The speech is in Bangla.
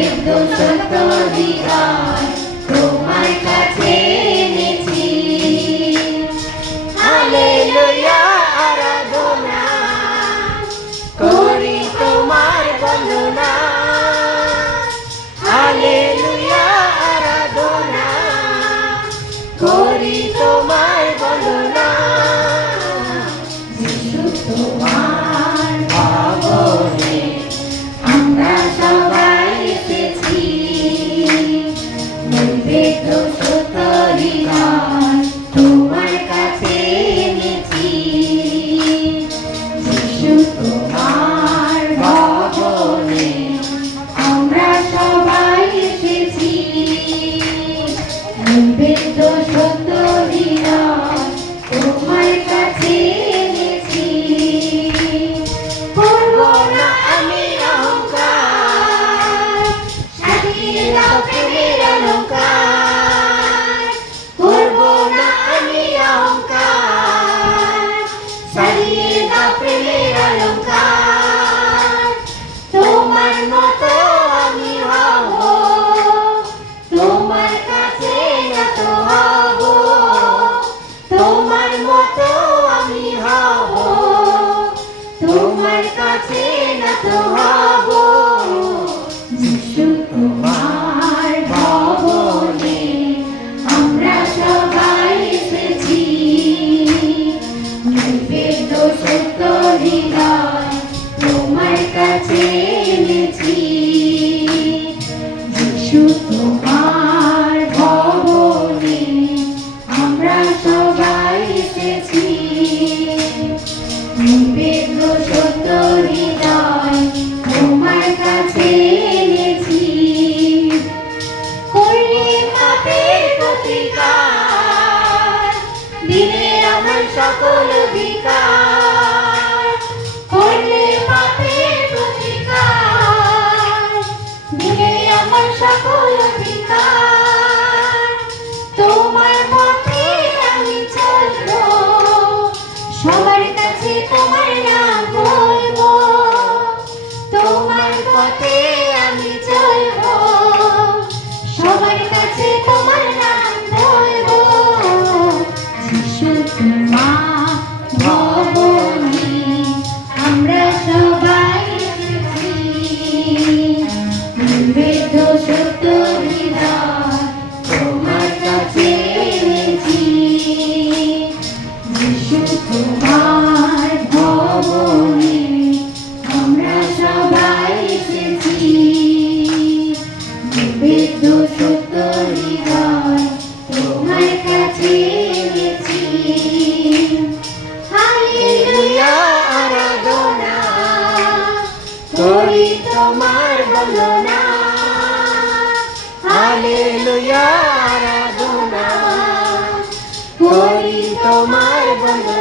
সত্য হৃদয় তোমার কাছে এনেছি। হালেলুয়া আরাধনা করি তোমার বন্দনা। হালেলুয়া আরাধনা করি তোমার বন্দনা। যিশু তোমার ভবনে আমরা সবাই এসেছি। নির্ভীক সত্য হৃদয় তোমার কাছে এনেছি। যিশু তোমার ভবনে আমরা সবাই এসেছি। নির্ভীক সত্য হৃদয় তোমার কাছে এনেছি। করব না আমি অহংকার, সাজিয়ে দাও প্রেমের অলংকার। করব না আমি অহংকার, সাজিয়ে দাও প্রেমের অলংকার। তোমার মতো আমি হব, তোমার কাছে নত হব। তোমার মতো আমি হব, তোমার কাছে নত হব। যিশু তোমার ভবনে আমরা সবাই এসেছি। নির্ভীক সত্য হৃদয় তোমার কাছে এনেছি। যিশু তোমার ভবনে আমরা সবাই এসেছি। নির্ভীক সত্য হৃদয় তোমার কাছে এনেছি। করলে পাপের প্রতিকার, দিলে আমার সকল অধিকার। করলে পাপের প্রতিকার, দিলে আমার সকল অধিকার। তোমার পথে আমি চলবো, সবার কাছে তোমার নাম বলবো। তোমার পথে আমি চলবো, সবার কাছে তোমার নাম বলবো। যিশু তোমার ভবনে আমরা সবাই এসেছি। নির্ভীক সত্য হৃদয় তোমার কাছে এনেছি। যিশু তোমার ভবনে আমরা সবাই এসেছি। নির্ভীক সত্য হৃদয় তোমার কাছে এনেছি। হালেলুয়া আরাধনা করি তোমার বন্দনা। হালেলুয়া আরাধনা করি তোমার বন্দনা।